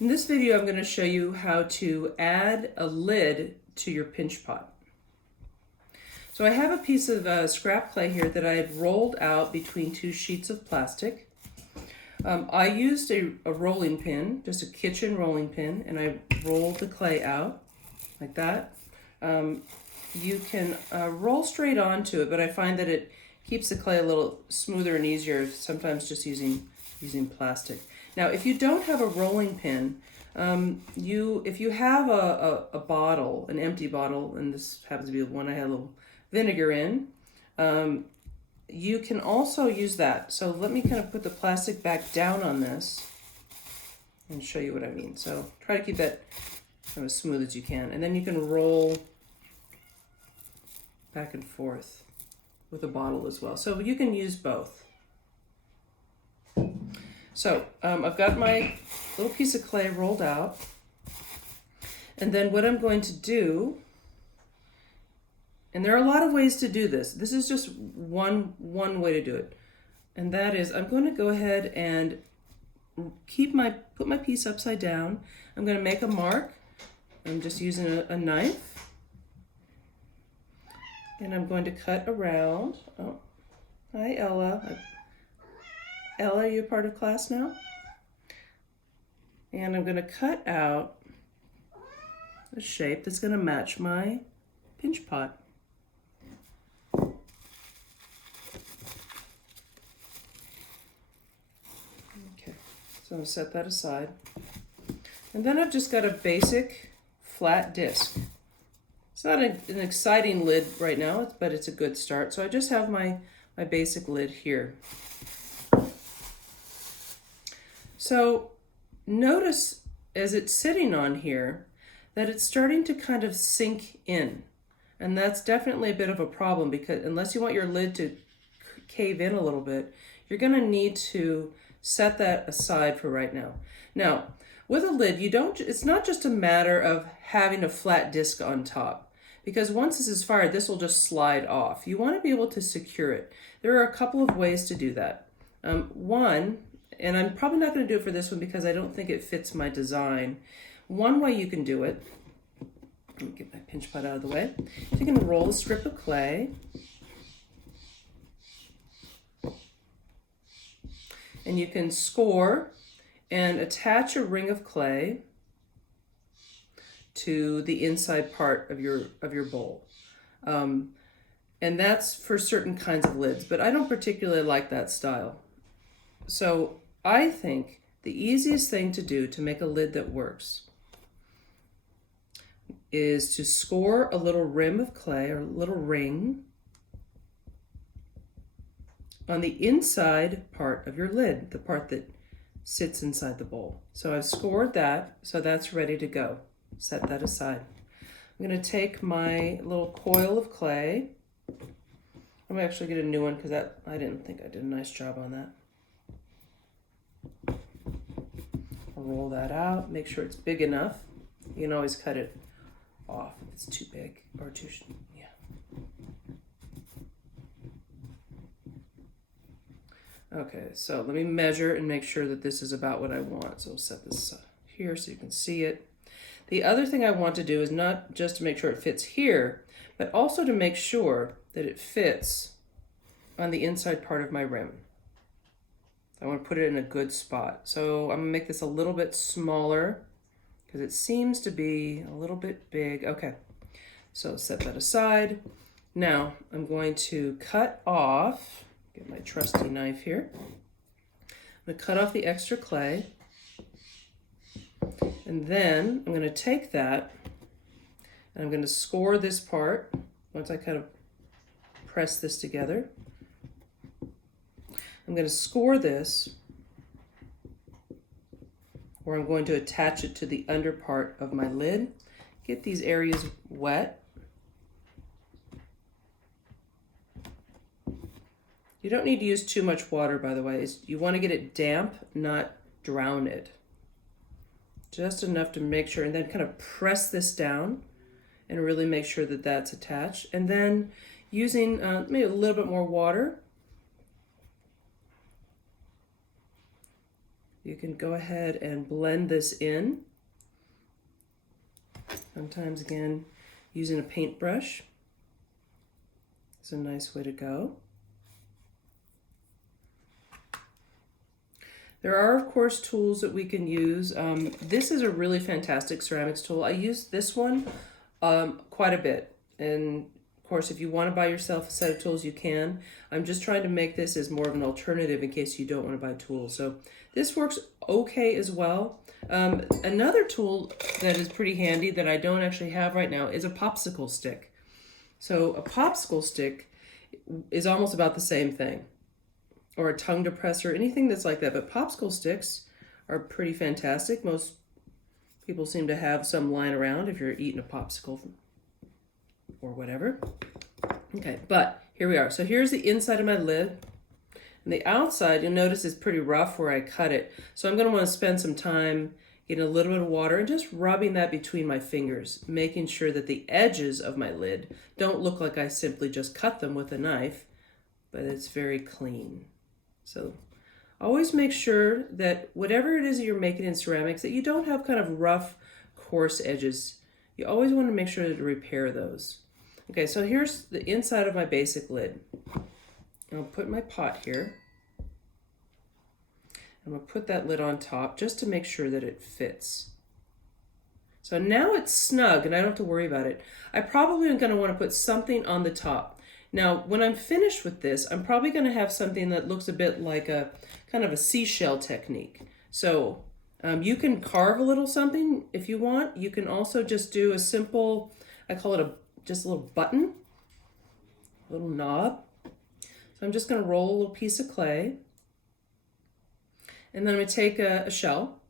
In this video, I'm going to show you how to add a lid to your pinch pot. So I have a piece of scrap clay here that I had rolled out between two sheets of plastic. I used a rolling pin, just a kitchen rolling pin, and I rolled the clay out like that. You can roll straight onto it, but I find that it keeps the clay a little smoother and easier, sometimes just using plastic. Now, if you don't have a rolling pin, if you have a bottle, an empty bottle, and this happens to be the one I had a little vinegar in, you can also use that. So let me kind of put the plastic back down on this and show you what I mean. So try to keep that kind of as smooth as you can. And then you can roll back and forth with a bottle as well. So you can use both. So I've got my little piece of clay rolled out. And then what I'm going to do, and there are a lot of ways to do this. This is just one way to do it. And that is, I'm going to go ahead and put my piece upside down. I'm going to make a mark. I'm just using a knife. And I'm going to cut around. Oh, hi Ella. Ella, are you part of class now? And I'm going to cut out a shape that's going to match my pinch pot. Okay, so I'll set that aside. And then I've just got a basic flat disc. It's not an exciting lid right now, but it's a good start. So I just have my basic lid here. So notice as it's sitting on here that it's starting to kind of sink in. And that's definitely a bit of a problem, because unless you want your lid to cave in a little bit, you're going to need to set that aside for right now. Now, with a lid, it's not just a matter of having a flat disc on top, because once this is fired, this will just slide off. You want to be able to secure it. There are a couple of ways to do that. One, and I'm probably not going to do it for this one because I don't think it fits my design. One way you can do it, let me get my pinch pot out of the way. You can roll a strip of clay, and you can score and attach a ring of clay to the inside part of your bowl. And that's for certain kinds of lids, but I don't particularly like that style. So I think the easiest thing to do to make a lid that works is to score a little rim of clay or a little ring on the inside part of your lid, the part that sits inside the bowl. So I've scored that, so that's ready to go. Set that aside. I'm going to take my little coil of clay. I'm going to actually get a new one because I didn't think I did a nice job on that. I'll roll that out, make sure it's big enough. You can always cut it off if it's too big or too, yeah. Okay, so let me measure and make sure that this is about what I want. So I'll set this here so you can see it. The other thing I want to do is not just to make sure it fits here, but also to make sure that it fits on the inside part of my rim. I want to put it in a good spot. So I'm going to make this a little bit smaller because it seems to be a little bit big. Okay, so set that aside. Now I'm going to cut off, get my trusty knife here. I'm going to cut off the extra clay. And then I'm going to take that and I'm going to score this part once I kind of press this together. I'm going to score this, or I'm going to attach it to the under part of my lid. Get these areas wet. You don't need to use too much water, by the way. You want to get it damp, not drown it. Just enough to make sure, and then kind of press this down and really make sure that that's attached. And then using maybe a little bit more water, You can go ahead and blend this in. Sometimes, again, using a paintbrush is a nice way to go. There are, of course, tools that we can use. This is a really fantastic ceramics tool. I use this one quite a bit. And of course, if you want to buy yourself a set of tools, you can. I'm just trying to make this as more of an alternative in case you don't want to buy tools. So this works okay as well. Another tool that is pretty handy that I don't actually have right now is a popsicle stick. So a popsicle stick is almost about the same thing, or a tongue depressor, anything that's like that. But popsicle sticks are pretty fantastic. Most people seem to have some lying around if you're eating a popsicle or whatever. Okay, but here we are. So here's the inside of my lid. And the outside, you'll notice, is pretty rough where I cut it. So I'm going to want to spend some time getting a little bit of water and just rubbing that between my fingers, making sure that the edges of my lid don't look like I simply just cut them with a knife, but it's very clean. So always make sure that whatever it is that you're making in ceramics, that you don't have kind of rough, coarse edges. You always want to make sure to repair those. Okay, so here's the inside of my basic lid. I'll put my pot here. I'm going to put that lid on top just to make sure that it fits. So now it's snug and I don't have to worry about it. I probably am going to want to put something on the top. Now, when I'm finished with this, I'm probably going to have something that looks a bit like a kind of a seashell technique. So you can carve a little something if you want. You can also just do a simple, I call it just a little button, a little knob. So I'm just going to roll a little piece of clay. And then I'm going to take a shell,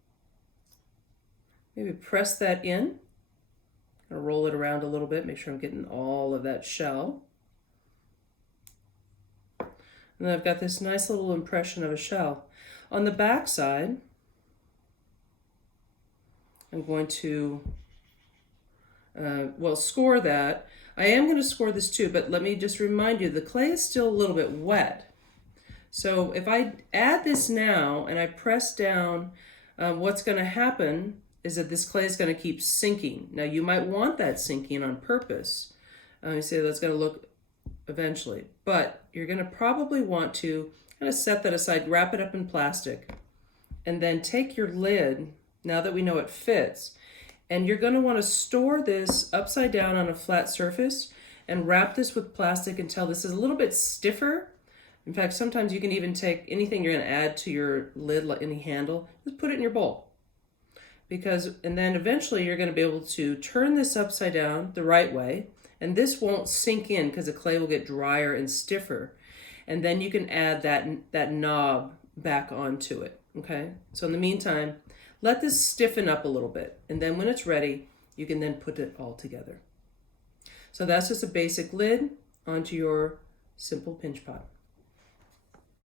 maybe press that in. I'm going to roll it around a little bit, make sure I'm getting all of that shell. And then I've got this nice little impression of a shell. On the back side, I'm going to, score that. I am going to score this too, but let me just remind you, the clay is still a little bit wet. So if I add this now and I press down, what's going to happen is that this clay is going to keep sinking. Now you might want that sinking on purpose. You say that's going to look eventually, but you're going to probably want to kind of set that aside, wrap it up in plastic, and then take your lid, now that we know it fits, and you're going to want to store this upside down on a flat surface and wrap this with plastic until this is a little bit stiffer. In fact, sometimes you can even take anything you're going to add to your lid, like any handle, just put it in your bowl. And then eventually you're going to be able to turn this upside down the right way, and this won't sink in because the clay will get drier and stiffer. And then you can add that knob back onto it, okay? So in the meantime, let this stiffen up a little bit, and then when it's ready, you can then put it all together. So that's just a basic lid onto your simple pinch pot.